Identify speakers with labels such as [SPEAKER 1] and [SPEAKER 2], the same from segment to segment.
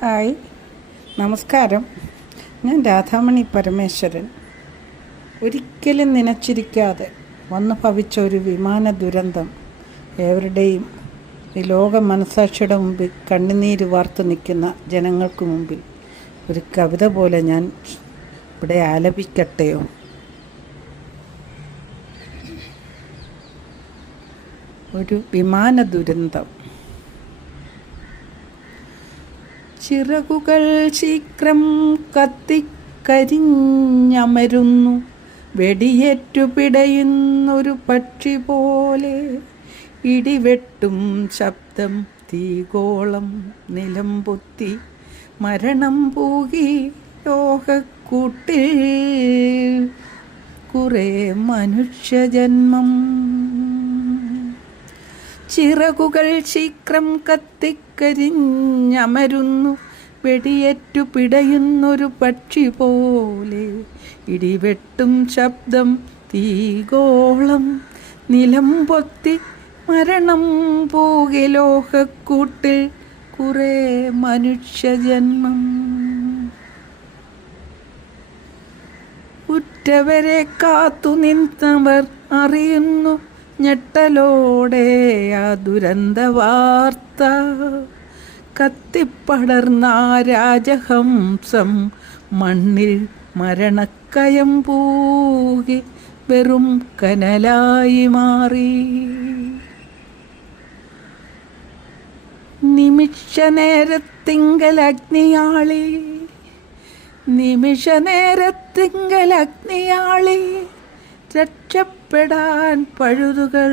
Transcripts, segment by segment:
[SPEAKER 1] Hi. നമസ്കാരം. ഞാൻ രാധാമണി പരമേശ്വരൻ. ഒരിക്കലും നനച്ചിരിക്കാതെ വന്നു ഭവിച്ച ഒരു വിമാന ദുരന്തം ഏവരുടെയും ഈ ലോക മനസാക്ഷിയുടെ മുമ്പിൽ കണ്ണുനീര് വാർത്തു നിൽക്കുന്ന ജനങ്ങൾക്ക് മുമ്പിൽ ഒരു കവിത പോലെ ഞാൻ ഇവിടെ ആലപിക്കട്ടെയോ ഒരു വിമാന ദുരന്തം. ചിറകുകൾ ശീഘ്രം കത്തിക്കരിഞ്ഞമരുന്നു. വെടിയേറ്റു പിടയുന്നൊരു പക്ഷി പോലെ ഇടിവെട്ടും ശബ്ദം തീകോളം നിലം പൊത്തി മരണം പൂകി ലോകക്കൂട്ടിൽ. കുറേ മനുഷ്യജന്മം ചിറകുകൾ ശീക്രം കത്തിക്കരിഞ്ഞമരുന്നു. വെടിയേറ്റു പിടയുന്നൊരു പക്ഷി പോലെ ഇടിവെട്ടും ശബ്ദം തീഗോളം നിലം പൊത്തി മരണം പോകലോഹക്കൂട്ടിൽ കുറെ മനുഷ്യജന്മം. ഉറ്റവരെ കാത്തു നിന്നവർ അറിയുന്നു ഞെട്ടലോടെ ആ ദുരന്ത വാർത്ത. കത്തിപ്പടർന്ന രാജഹംസം മണ്ണിൽ മരണക്കയം പൂകി വെറും കനലായി മാറി. നിമിഷ നേരത്തിങ്കൽ അഗ്നിയാളി നിമിഷ നേരത്തിങ്കൽ അഗ്നിയാളി രക്ഷപ്പെടാൻ പഴുതുകൾ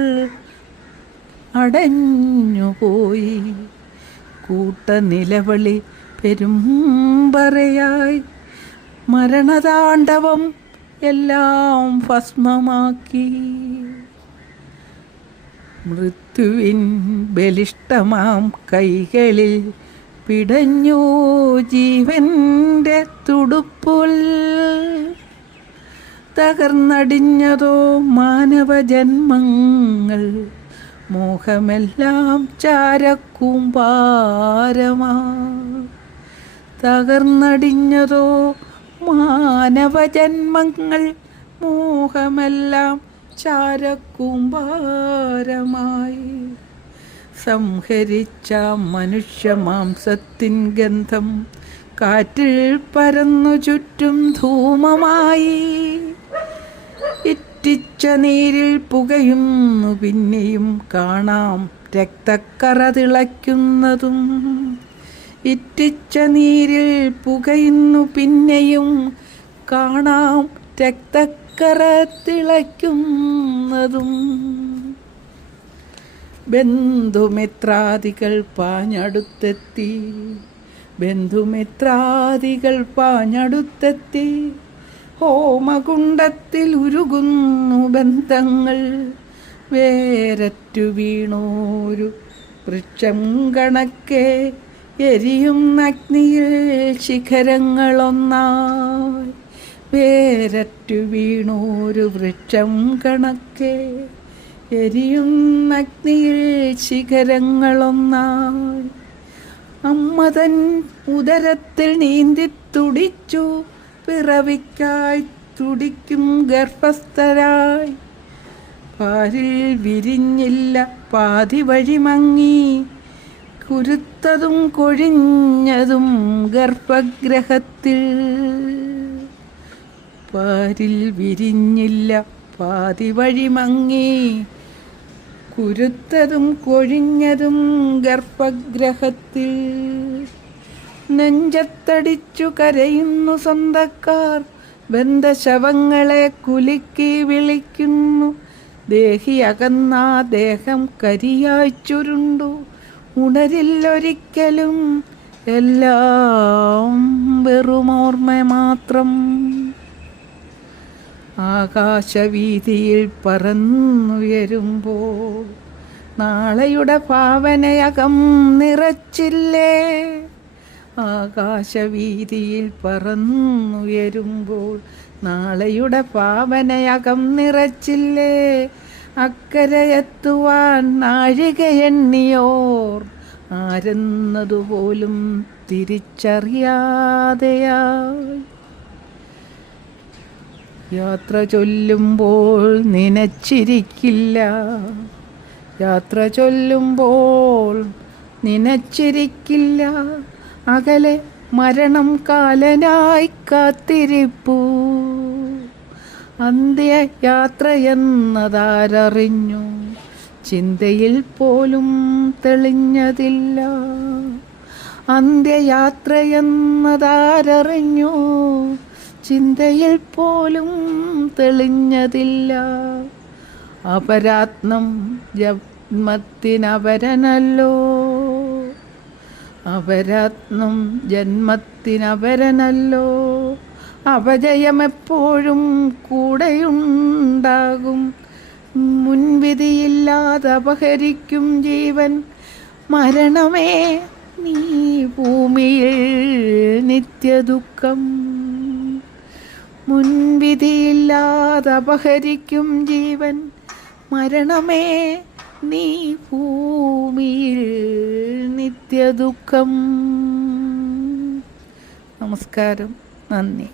[SPEAKER 1] അടഞ്ഞുപോയി. കൂട്ട നിലവിളി പെരുമ്പറയായി മരണതാണ്ഡവം എല്ലാം ഭസ്മമാക്കി. മൃത്യുവിൻ ബലിഷ്ടമാം കൈകളിൽ പിടഞ്ഞു ജീവന്റെ തുടുപ്പുൽ. തകർന്നടിഞ്ഞതോ മാനവജന്മങ്ങൾ. മോഹമെല്ലാം ചാരക്കൂമ്പാരമാ തകർന്നടിഞ്ഞതോ മാനവജന്മങ്ങൾ. മോഹമെല്ലാം ചാരക്കൂമ്പാരമായി സംഹരിച്ച മനുഷ്യ മാംസത്തിൻ ഗന്ധം കാറ്റിൽ പരന്നു ചുറ്റും ധൂമമായി. ഇറ്റിച്ച നീരിൽ പുകയുന്നു പിന്നെയും കാണാം രക്തക്കറ തിളയ്ക്കുന്നതും. ഇറ്റിച്ച നീരിൽ പുകയുന്നു പിന്നെയും കാണാം രക്തക്കറ തിളയ്ക്കുന്നതും. ബന്ധുമിത്രാദികൾ പാഞ്ഞടുത്തെത്തി. ബന്ധുമിത്രാദികൾ പാഞ്ഞടുത്തെത്തി. ഹോമകുണ്ടത്തിൽ ഉരുകുന്നു ബന്ധങ്ങൾ. വേരറ്റു വീണോരു വൃക്ഷം കണക്കെ എരിയും അഗ്നിയിൽ ശിഖരങ്ങളൊന്നായി. വേരറ്റു വീണോരു വൃക്ഷം കണക്കെ എരിയും അഗ്നിയിൽ ശിഖരങ്ങളൊന്നായി. അമ്മതൻ ഉദരത്തിൽ നീന്തി തുടിച്ചു പിറവിക്കായി തുടിക്കും ഗർഭസ്ഥരായി. പാരിൽ വിരിഞ്ഞില്ല പാതി വഴി മങ്ങി. കുരുത്തതും കൊഴിഞ്ഞതും ഗർഭഗ്രഹത്തിൽ. പാരിൽ വിരിഞ്ഞില്ല പാതി വഴി മങ്ങി. കുരുത്തതും കൊഴിഞ്ഞതും ഗർഭഗ്രഹത്തിൽ. നെഞ്ചത്തടിച്ചു കരയുന്നു സ്വന്തക്കാർ. ബന്ധശവങ്ങളെ കുലുക്കി വിളിക്കുന്നു. ദേഹി അകന്നാ ദേഹം കരിയായി ചുരുണ്ടു. ഉണരില്ലൊരിക്കലും എല്ലാം വെറുമോർമ്മ മാത്രം. ആകാശവീതിയിൽ പറന്നുയരുമ്പോൾ നാളെയുടെ ഭാവനയകം നിറച്ചില്ലേ? ആകാശവീതിയിൽ പറന്നുയരുമ്പോൾ നാളെയുടെ ഭാവനയകം നിറച്ചില്ലേ? അക്കരയെത്തുവാൻ നാഴിക എണ്ണിയോർ ആരെന്നതുപോലും തിരിച്ചറിയാതെയായി. യാത്ര ചൊല്ലുമ്പോൾ നനച്ചിരിക്കില്ല. യാത്ര ചൊല്ലുമ്പോൾ നനച്ചിരിക്കില്ല. അകലെ മരണം കാലനായി കാത്തിരിപ്പൂ. അന്ത്യയാത്ര എന്നതാരറിഞ്ഞു ചിന്തയിൽ പോലും തെളിഞ്ഞതില്ല. അന്ത്യയാത്ര എന്നതാരറിഞ്ഞു ചിന്തയിൽ പോലും തെളിഞ്ഞതില്ല. അപരാത്നം ജന്മത്തിനപരനല്ലോ. അപരാത്നം ജന്മത്തിനപരനല്ലോ. അപജയമെപ്പോഴും കൂടെയുണ്ടാകും. മുൻവിധിയില്ലാതെ അപഹരിക്കും ജീവൻ. മരണമേ നീ ഭൂമിയിൽ നിത്യദുഃഖം. മുൻവിധിയില്ലാതെ അപഹരിക്കും ജീവൻ. മരണമേ നീ ഭൂമിയിൽ നിത്യദുഃഖം. നമസ്കാരം. നന്ദി.